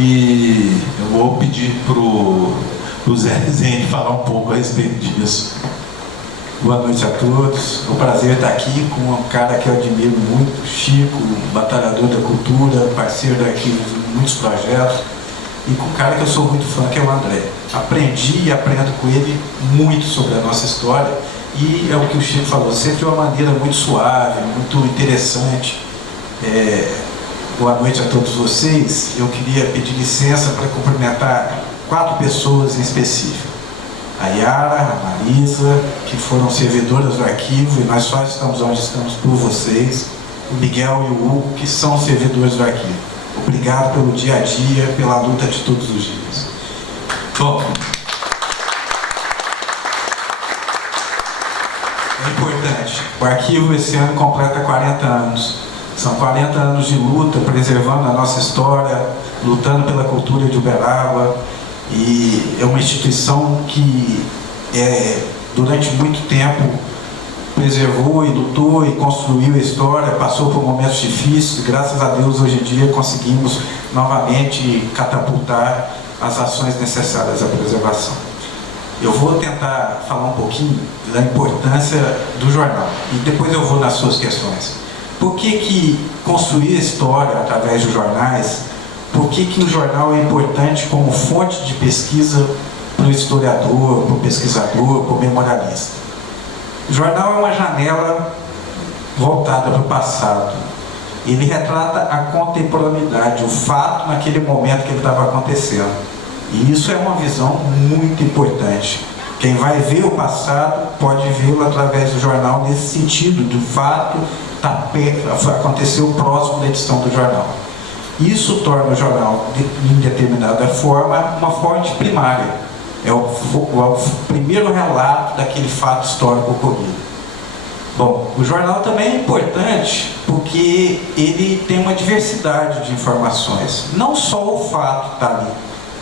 e eu vou pedir para o Zé Rezende falar um pouco a respeito disso. Boa noite a todos. É um prazer estar aqui com um cara que eu admiro muito, Chico, batalhador da cultura, parceiro do arquivo de muitos projetos, e com um cara que eu sou muito fã, que é o André. Aprendi e aprendo com ele muito sobre a nossa história, e é o que o Chico falou, sempre de uma maneira muito suave, muito interessante. Boa noite a todos vocês. Eu queria pedir licença para cumprimentar 4 pessoas em específico. A Yara, a Marisa, que foram servidoras do arquivo, e nós só estamos onde estamos por vocês. O Miguel e o Hugo, que são servidores do arquivo. Obrigado pelo dia a dia, pela luta de todos os dias. Bom, é importante. O arquivo esse ano completa 40 anos. São 40 anos de luta, preservando a nossa história, lutando pela cultura de Uberaba. E é uma instituição que durante muito tempo preservou e lutou e construiu a história, passou por momentos difíceis, e graças a Deus hoje em dia conseguimos novamente catapultar as ações necessárias à preservação. Eu vou tentar falar um pouquinho da importância do jornal e depois eu vou nas suas questões. Por que construir a história através dos jornais? Por que o jornal é importante como fonte de pesquisa para o historiador, para o pesquisador, para o memorialista? O jornal é uma janela voltada para o passado. Ele retrata a contemporaneidade, o fato naquele momento que ele estava acontecendo. E isso é uma visão muito importante. Quem vai ver o passado pode vê-lo através do jornal nesse sentido, do fato aconteceu próximo da edição do jornal. Isso torna o jornal, em determinada forma, uma fonte primária. É o primeiro relato daquele fato histórico ocorrido. Bom, o jornal também é importante porque ele tem uma diversidade de informações. Não só o fato está ali,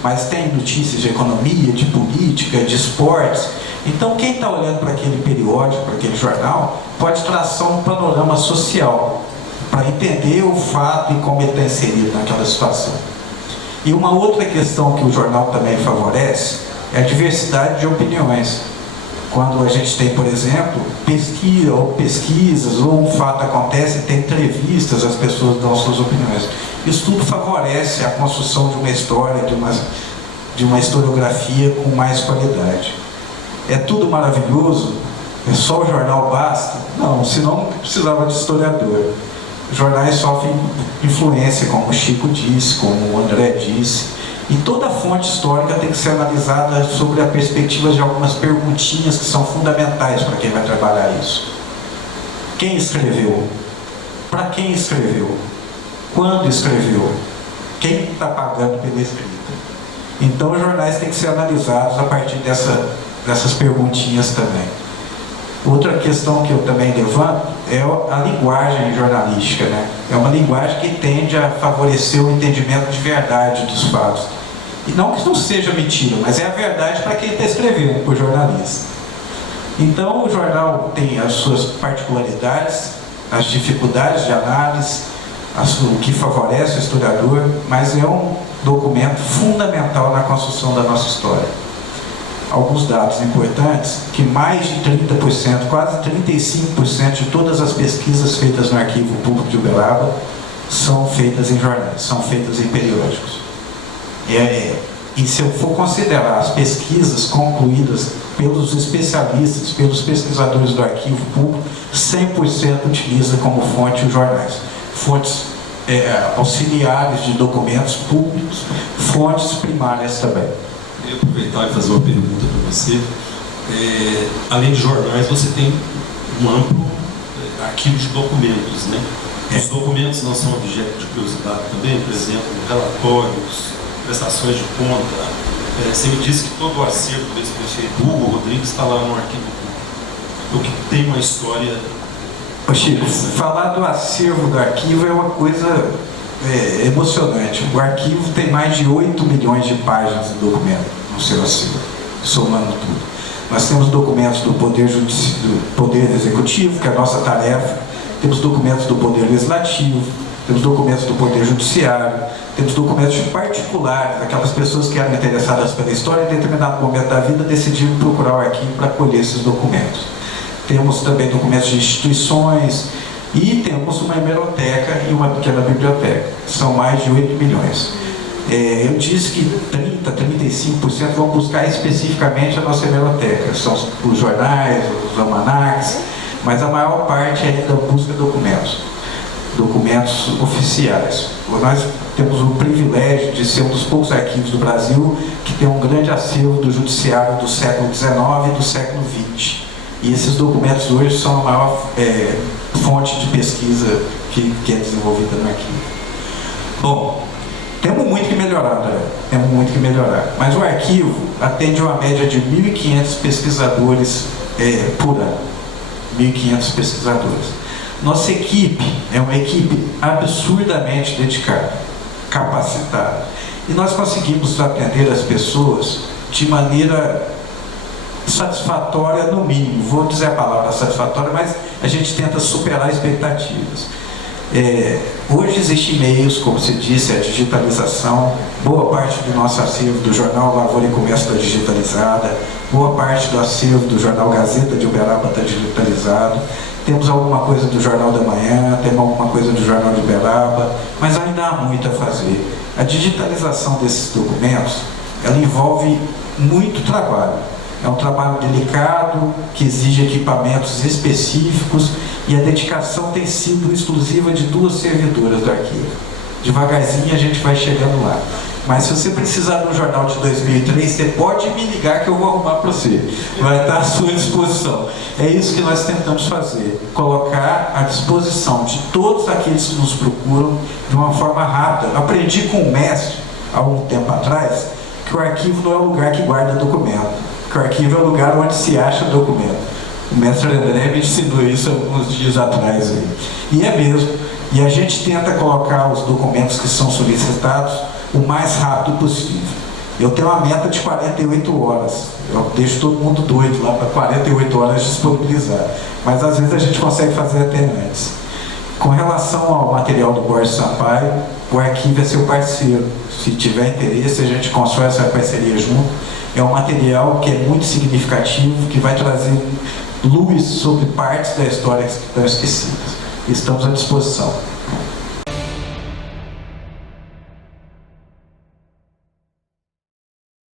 mas tem notícias de economia, de política, de esportes. Então, quem está olhando para aquele periódico, para aquele jornal, pode traçar um panorama social para entender o fato e como ele está inserido naquela situação. E uma outra questão que o jornal também favorece é a diversidade de opiniões. Quando a gente tem, por exemplo, pesquisas, ou um fato acontece, tem entrevistas, as pessoas dão suas opiniões. Isso tudo favorece a construção de uma história, de uma historiografia com mais qualidade. É tudo maravilhoso? É só o jornal basta? Não, senão não precisava de historiador. Os jornais sofrem influência, como o Chico disse, como o André disse, e toda fonte histórica tem que ser analisada sobre a perspectiva de algumas perguntinhas que são fundamentais para quem vai trabalhar isso. Quem escreveu? Para quem escreveu? Quando escreveu? Quem está pagando pela escrita? Então os jornais têm que ser analisados a partir dessas perguntinhas também. Outra questão que eu também levanto é a linguagem jornalística, né? É uma linguagem que tende a favorecer o entendimento de verdade dos fatos. E não que não seja mentira, mas é a verdade para quem está escrevendo, para o jornalista. Então o jornal tem as suas particularidades, as dificuldades de análise, o que favorece o historiador, mas é um documento fundamental na construção da nossa história. Alguns dados importantes, que mais de 30%, quase 35% de todas as pesquisas feitas no Arquivo Público de Uberaba são feitas em jornais, são feitas em periódicos. E se eu for considerar as pesquisas concluídas pelos especialistas, pelos pesquisadores do Arquivo Público, 100% utiliza como fonte os jornais. Fontes auxiliares de documentos públicos, fontes primárias também. Eu queria aproveitar e fazer uma pergunta para você. Além de jornais, você tem um amplo arquivo de documentos, né? Os documentos não são objeto de curiosidade também, por exemplo, relatórios, prestações de conta. Você me disse que todo o acervo desse prefeito Hugo Rodrigues está lá no arquivo público. O que tem uma história... Ô Chico, falar do acervo do arquivo é uma coisa emocionante. O arquivo tem mais de 8 milhões de páginas de documento no seu acervo, somando tudo. Nós temos documentos do Poder Executivo, que é a nossa tarefa, temos documentos do Poder Legislativo, temos documentos do Poder Judiciário, temos documentos particulares, aquelas pessoas que eram interessadas pela história em determinado momento da vida decidiram procurar o arquivo para colher esses documentos. Temos também documentos de instituições e temos uma hemeroteca e uma pequena biblioteca. São mais de 8 milhões. Eu disse que 30-35% vão buscar especificamente a nossa hemeroteca. São os jornais, os almanacs, mas a maior parte ainda busca documentos oficiais. Nós temos o privilégio de ser um dos poucos arquivos do Brasil que tem um grande acervo do judiciário do século XIX e do século XX. E esses documentos hoje são a maior fonte de pesquisa que é desenvolvida no arquivo. Bom, temos muito que melhorar, André. Temos muito que melhorar. Mas o arquivo atende uma média de 1.500 pesquisadores por ano. 1.500 pesquisadores. Nossa equipe é uma equipe absurdamente dedicada, capacitada. E nós conseguimos atender as pessoas de maneira satisfatória, no mínimo. Vou dizer a palavra satisfatória, mas a gente tenta superar expectativas. Hoje existem e-mails, como você disse, a digitalização. Boa parte do nosso acervo do jornal Lavoura e Comércio está digitalizada. Boa parte do acervo do jornal Gazeta de Uberaba está digitalizado. Temos alguma coisa do Jornal da Manhã, temos alguma coisa do Jornal de Uberaba, mas ainda há muito a fazer. A digitalização desses documentos, ela envolve muito trabalho. É um trabalho delicado, que exige equipamentos específicos, e a dedicação tem sido exclusiva de 2 servidoras do arquivo. Devagarzinho a gente vai chegando lá. Mas se você precisar de um jornal de 2003, você pode me ligar que eu vou arrumar para você. Vai estar à sua disposição. É isso que nós tentamos fazer. Colocar à disposição de todos aqueles que nos procuram de uma forma rápida. Aprendi com o mestre, há um tempo atrás, que o arquivo não é o lugar que guarda documento. Que o arquivo é o lugar onde se acha documento. O mestre André me ensinou isso alguns dias atrás. E é mesmo. E a gente tenta colocar os documentos que são solicitados o mais rápido possível. Eu tenho uma meta de 48 horas. Eu deixo todo mundo doido lá para 48 horas disponibilizar. Mas às vezes a gente consegue fazer até antes. Com relação ao material do Borges Sampaio, o arquivo é seu parceiro. Se tiver interesse, a gente constrói essa parceria junto. É um material que é muito significativo, que vai trazer luz sobre partes da história que estão esquecidas. Estamos à disposição.